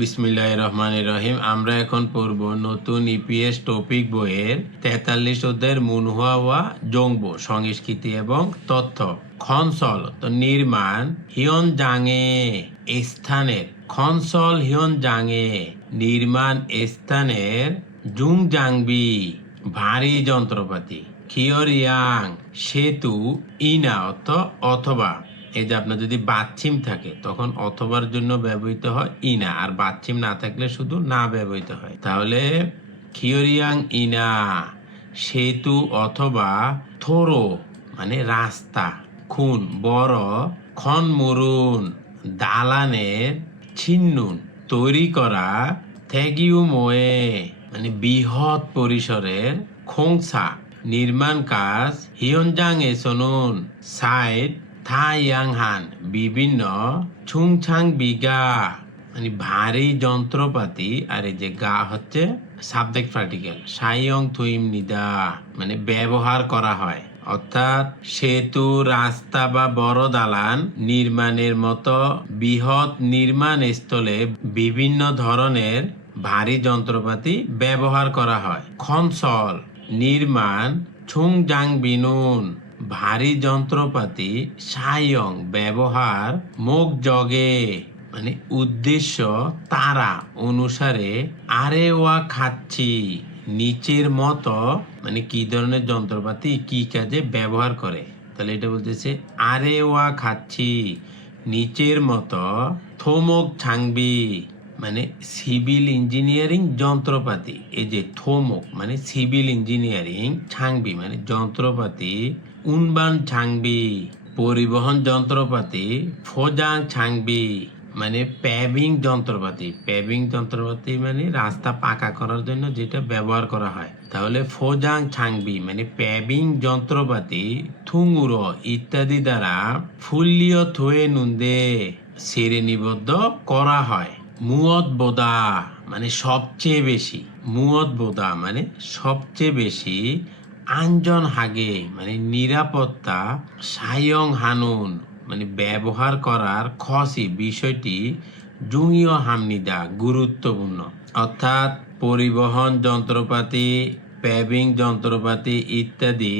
বিসমিল্লাহ রহমান রহিম। আমরা এখন পড়ব নতুন ইপিএস টপিক বইয়ের তেতাল্লিশ অধ্যায়ের মুনহুয়া জংবো, সংস্কৃতি এবং তথ্য। খনসল নির্মাণ হিয়ন জাঙে স্থানের, খনসল হিয়ন জাঙে নির্মাণ স্থানের জুং জাংবি ভারী যন্ত্রপাতি, খিয়রিয়াং, সেতু, ইনা অথবা। এই যে আপনার যদি বাচ্ছিম থাকে, তখন অথবার জন্য ব্যবহৃত হয় ইনা, আর বাচ্ছিম না থাকলে শুধু না ব্যবহৃত হয়। তাহলে খিয়রিয়াং ইনা, সেতু অথবা থোরো মানে রাস্তা, খুন, বড় খন মুরুন দালানের ছিন্নুন তৈরি করা থেগিউ মোয়ে মানে বৃহৎ পরিসরের খোংসা, নির্মাণ কাজ হিয়নজাং এসনুন সাইড থাইয়াংহান বিভিন্ন ছুংছাং বিঘা মানে ভারী যন্ত্রপাতি আর এই যে গা হচ্ছে সাবজেক্ট পার্টিকেল সাইয়ং থুইম নিদা মানে ব্যবহার করা হয় অর্থাৎ সেতু রাস্তা বা বড় দালান নির্মাণের মতো বৃহৎ নির্মাণ স্থলে বিভিন্ন ধরনের ভারী যন্ত্রপাতি ব্যবহার করা হয় খনসল নির্মাণ ছুংজাং বিনুন ভারী যন্ত্রপাতি, সায়ং, ব্যবহার, মুখ জগে। মানে উদ্দেশ্য তারা অনুসারে, আরে ওয়া, খাচ্ছি। নিচের মতো মানে কি ধরনের যন্ত্রপাতি, কি কাজে ব্যবহার করে? তাহলে এটা বলতেছে, আরে ওয়া, খাচ্ছি। নিচের মতো, থোমক ছাংবি। মানে সিভিল ইঞ্জিনিয়ারিং যন্ত্রপাতি, এই যে থোমক মানে সিভিল ইঞ্জিনিয়ারিং ছাংবি মানে যন্ত্রপাতি উনবান ছাংবি পরিবহন যন্ত্রপাতি ফোজাং ছাংবি মানে প্যাবিং যন্ত্রপাতি। প্যাবিং যন্ত্রপাতি মানে রাস্তা পাকা করার জন্য যেটা ব্যবহার করা হয়। তাহলে ফোজাং ছাংবি মানে প্যাবিং যন্ত্রপাতি থুঙুরো ইত্যাদি দ্বারা ফুল্লিয় থয়ে নুন্দে শ্রেণীবদ্ধ করা হয়। মুয়ত বোদা মানে সবচেয়ে বেশি। মুয়ত বোদা মানে সবচেয়ে বেশি আঞ্জন হাগে মানে নিরাপত্তা, সায়ং হানুন মানে ব্যবহার করার খসি বিষয়টি জুঙীয় হামনিদা গুরুত্বপূর্ণ। অর্থাৎ পরিবহন যন্ত্রপাতি প্যাবিং যন্ত্রপাতি ইত্যাদি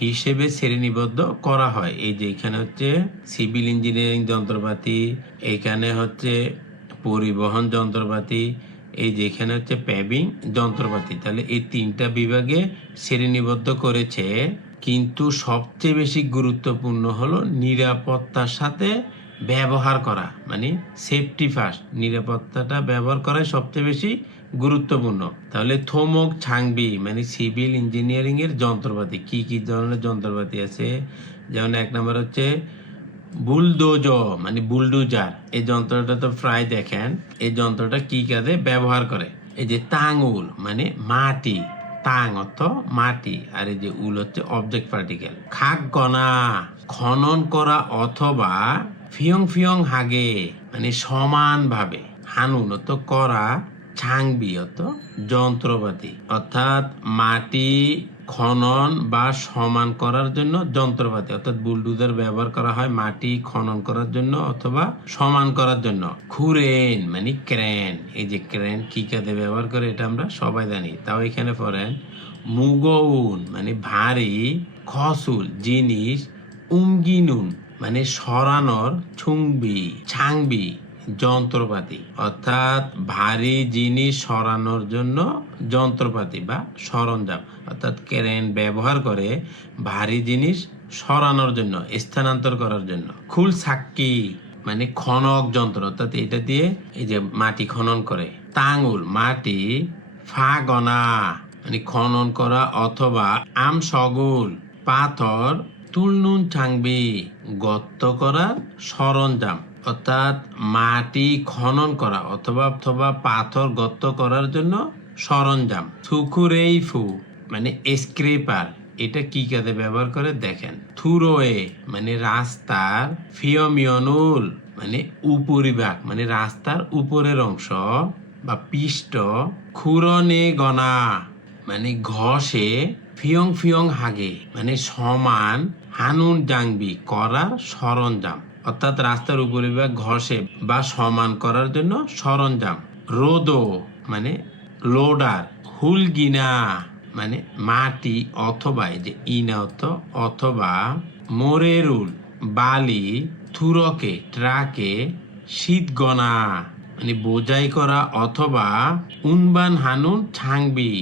হিসেবে শ্রেণীবদ্ধ করা হয়। এই যে এখানে হচ্ছে সিভিল ইঞ্জিনিয়ারিং যন্ত্রপাতি, এখানে হচ্ছে পরিবহন যন্ত্রপাতি এই যে এখানে হচ্ছে প্যাবিং যন্ত্রপাতি, তাহলে এই তিনটা বিভাগে শ্রেণীবদ্ধ করেছে। কিন্তু সবচেয়ে বেশি গুরুত্বপূর্ণ হলো নিরাপত্তার সাথে ব্যবহার করা মানে সেফটি ফার্স্ট নিরাপত্তাটা ব্যবহার করাই সবচেয়ে বেশি গুরুত্বপূর্ণ। তাহলে থোমক ছাংবি মানে সিভিল ইঞ্জিনিয়ারিংয়ের যন্ত্রপাতি, কি কি ধরনের যন্ত্রপাতি আছে? যেমন এক নম্বর হচ্ছে বুলডোজ মানে বুলডোজার, এই যন্ত্রটা তো প্রায় দেখেন, এই যন্ত্রটা কি কাজে? ব্যবহার করে। এই যে তাঙুল মানে মাটি তাং অর্থ মাটি, আর এই যে উল হচ্ছে অবজেক্ট পার্টিকেল খাক গনা, খনন করা অথবা ফিয়ং ফিয়ং হাগে মানে সমানভাবে হানুন অত করা, ছাংবি অত যন্ত্রপাতি, অর্থাৎ মাটি খনন বা সমান করার জন্য যন্ত্রপাতি, অর্থাৎ বুলডুজার ব্যবহার করা হয় মাটি খনন করার জন্য অথবা সমান করার জন্য। খুরেন মানে ক্রেন। এই যে ক্রেন কি কাজে ব্যবহার করে এটা আমরা সবাই জানি। তাও এখানে পড়েন, মুগউন মানে ভারী, খসুল জিনিস, উঙ্গিনুন মানে সরানোর ছুংবি ছাংবি। যন্ত্রপাতি, অর্থাৎ ভারী জিনিস সরানোর জন্য যন্ত্রপাতি বা সরঞ্জাম, অর্থাৎ ক্রেন ব্যবহার করে ভারী জিনিস সরানোর জন্য, স্থানান্তর করার জন্য। খুল সাক্কি মানে খনক যন্ত্র, অর্থাৎ এটা দিয়ে এই যে মাটি খনন করে। তাঙুল, মাটি ফাগনা মানে খনন করা অথবা আম সগুল, পাথর তুলনুন ছাংবি গর্ত করার সরঞ্জাম। অর্থাৎ মাটি খনন করা অথবা অথবা পাথর গর্ত করার জন্য সরঞ্জাম। থুকুরেই ফু মানে স্ক্রেপার এটা কি কাজে ব্যবহার করে? দেখেন, থুরোয়ে মানে রাস্তার ফিয়মিয়নুল মানে উপরিভাগ মানে রাস্তার উপরের অংশ বা পিষ্ট, খুরনে গনা মানে ঘষে ফিয়ং ফিয়ং হাগে মানে সমান হানুন জাংবি করার সরঞ্জাম। অর্থাৎ রাস্তার উপরিভাগ ঘষে বা সমান করার জন্য সরঞ্জাম। রোদো মানে লোডার, হুলগিনা মানে মাটি অথবা যে ইনাত অথবা মোরেরুল বালি, থুরকে, ট্রাকে, শীতগনা মানে বোঝাই করা, অথবা উনবান হানুন, ছাংবি।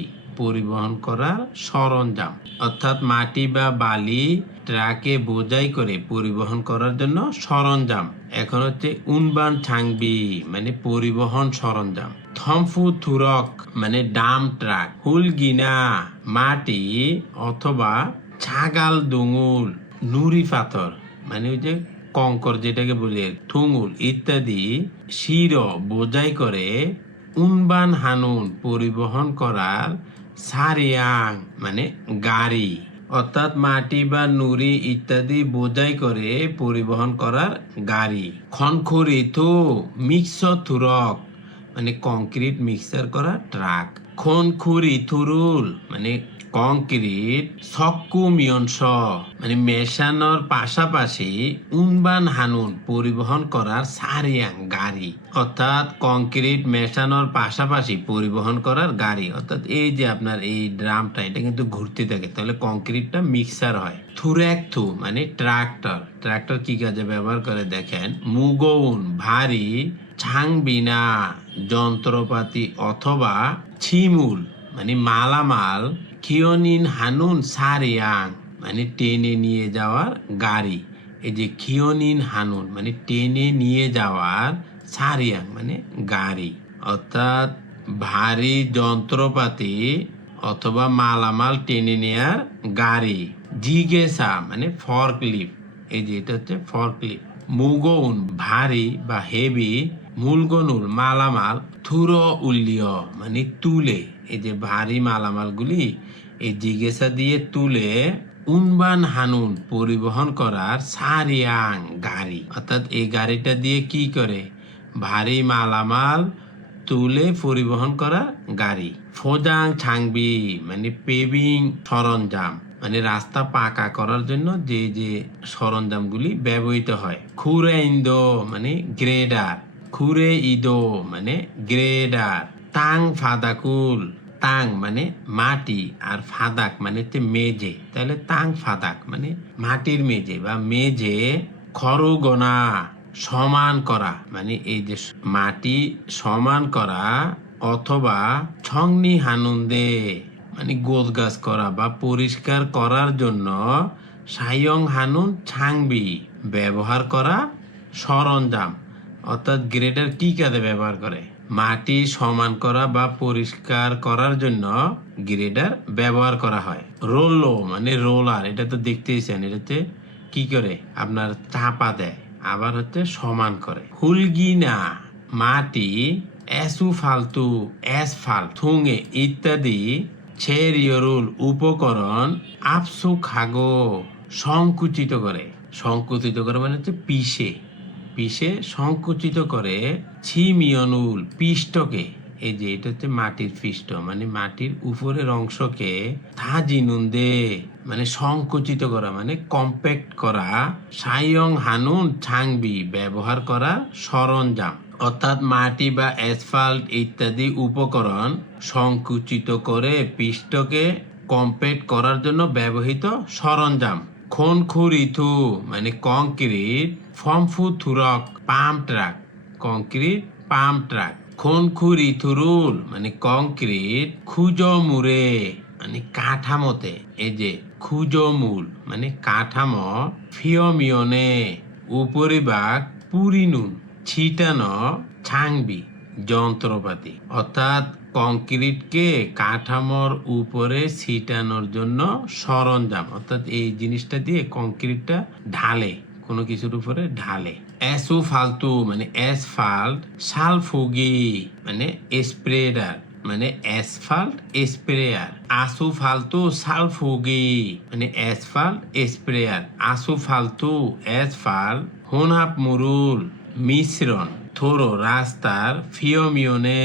পরিবহন করার সরঞ্জাম। অর্থাৎ মাটি বা বালি, ট্রাকে বোঝাই করে পরিবহন করার জন্য সরঞ্জাম। এখন হচ্ছে উনবান ছাংবি মানে পরিবহন সরঞ্জাম। থমফু থুরক মানে ডাম ট্রাক। হুলগিনা, মাটি অথবা ছাগাল দুঙুল নুরি পাথর মানে ওই যে কঙ্কর যেটাকে বলে ঠুঙুল ইত্যাদি শির বোঝাই করে উনবান হানুন পরিবহন করার সারিয়াং মানে গাড়ি, অর্থাৎ মাটি বা নুড়ি ইত্যাদি বোঝাই করে পরিবহন করার গাড়ি। খনখুরি তো মিক্স থুরক মানে কংক্রিট মিক্সার করা ট্রাক। খনখুরি থুরুল মানে কংক্রিট সকু মিয়নস মানে মেশানোর পাশাপাশি উনবান হানুন পরিবহন করার সারিয়াং গাড়ি। অর্থাৎ কংক্রিট মেশানোর পাশাপাশি পরিবহন করার গাড়ি। অর্থাৎ এই যে আপনার এই ড্রামটা, এটা কিন্তু ঘুরতে থাকে। তাহলে কংক্রিটটা মিক্সার হয়। থুরেক থু মানে ট্রাক্টর। ট্রাক্টর কি কাজে ব্যবহার করে দেখেন? মুগৌন ভারী ছাংবিনা, যন্ত্রপাতি অথবা ছিমুল মানে মালামাল খিয়নিন হানুন সারিয়াং মানে টেনে নিয়ে যাওয়ার গাড়ি। এই যে খিয়নিন হানুন মানে টেনে নিয়ে যাওয়ার সারিয়াং মানে গাড়ি। অর্থাৎ ভারী যন্ত্রপাতি অথবা মালামাল টেনে নেয়ার গাড়ি। জিগেসা মানে ফর্কলিফট। এই যে এটা হচ্ছে ফর্কলিফট। মুগৌন ভারী বা হেভি, মূলগনুল, মালামাল, থুর উল্লিয় মানে তুলে। এই যে ভারী মালামালগুলি, এই জিজ্ঞাসা দিয়ে তুলে উনবান হানুন পরিবহন করার সারিয়াং গাড়ি। অর্থাৎ এই গাড়িটা দিয়ে কি করে? ভারী মালামাল তুলে পরিবহন করা গাড়ি। ফোজাং ছাংবি মানে পেভিং সরঞ্জাম মানে রাস্তা পাকা করার জন্য যে যে সরঞ্জামগুলি ব্যবহৃত হয়। খুরে ইন্দো মানে গ্রেডার। খুরে ইদো মানে গ্রেডার। তাং ফাদাকুল। তাং মানে মাটি আর ফাদাক মানে হচ্ছে মেঝে। তাহলে তাং ফাদাক মানে মাটির মেঝে বা মেঝে খরগোনা সমান করা। মানে এই যে মাটি সমান করা অথবা ছংনি হানুন্দে মানে গোছ গাছ করা বা পরিষ্কার করার জন্য সায়ং হানুন ছাংবি ব্যবহার করা সরঞ্জাম। অর্থাৎ গ্রেটার কি কাজে ব্যবহার করে। মাটি সমান করা বা পরিষ্কার করার জন্য গ্রেডার ব্যবহার করা হয়। রোলো মানে রোলার, এটা তো দেখতেইছেন এটাতে কি করে? আপনার চাপা দেয়, আবার হচ্ছে সমান করে। হুলগিনা, মাটি এসু ফালতু অ্যাসফাল থুঙে ইত্যাদি ছেরিয়রুল উপকরণ আপসু খাগো সংকুচিত করে। সংকুচিত করে মানে হচ্ছে পিষে। পিষে সংকুচিত করে ছিমিয়নুল পিষ্টকে এই যে এটা হচ্ছে মাটির পিষ্ট মানে মাটির উপরের অংশকে থাজিনুন্দে মানে সংকুচিত করা মানে কম্প্যাক্ট করা, সাইয়ং হানুন ছাংবি ব্যবহার করা সরঞ্জাম, অর্থাৎ মাটি বা অ্যাসফাল্ট ইত্যাদি উপকরণ সংকুচিত করে পিষ্টকে কম্প্যাক্ট করার জন্য ব্যবহৃত সরঞ্জাম। খনখুরিথু মানে কংক্রিট ফমফু থুরক pump truck, concrete, pump truck. খনখুরি থুরুল মানে কংক্রিট, খুজমুরে মানে কাঠামোতে। এই যে খুজমূল মানে কাঠামো, ফিয়মিয়নে, উপরিভাগ পুরিনুন, ছিটানো, ছাংবি, যন্ত্রপাতি। অর্থাৎ কংক্রিটকে কাঠামোর উপরে ছিটানোর জন্য সরঞ্জাম। অর্থাৎ এই জিনিসটা দিয়ে কংক্রিটটা ঢালে, কোনো কিছুর উপরে ঢালে। অ্যাসু ফালতু মানে অ্যাসফাল্ট সালফুগি মানে স্প্রেডার মানে অ্যাসফাল্ট স্প্রেয়ার। আসু ফালতু সালফুগি মানে অ্যাসফাল্ট স্প্রেয়ার। আসু ফালতু অ্যাসফাল্ট হোনাপ মুরুল, মিশ্রণ, থোরো, রাস্তার ফিয়মিয়নে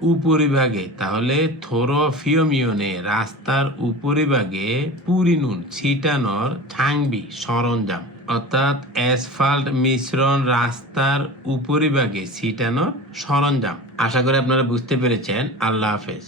উপরিভাগে, তাহলে থোরোফিওমিয়নে রাস্তার উপরিভাগে পুরিনুন, ছিটানোর, ঠাংবি, সরঞ্জাম। অর্থাৎ অ্যাসফাল্ট মিশ্রণ রাস্তার উপরিভাগে, ছিটানোর, সরঞ্জাম। আশা করি আপনারা বুঝতে পেরেছেন। আল্লাহ হাফেজ।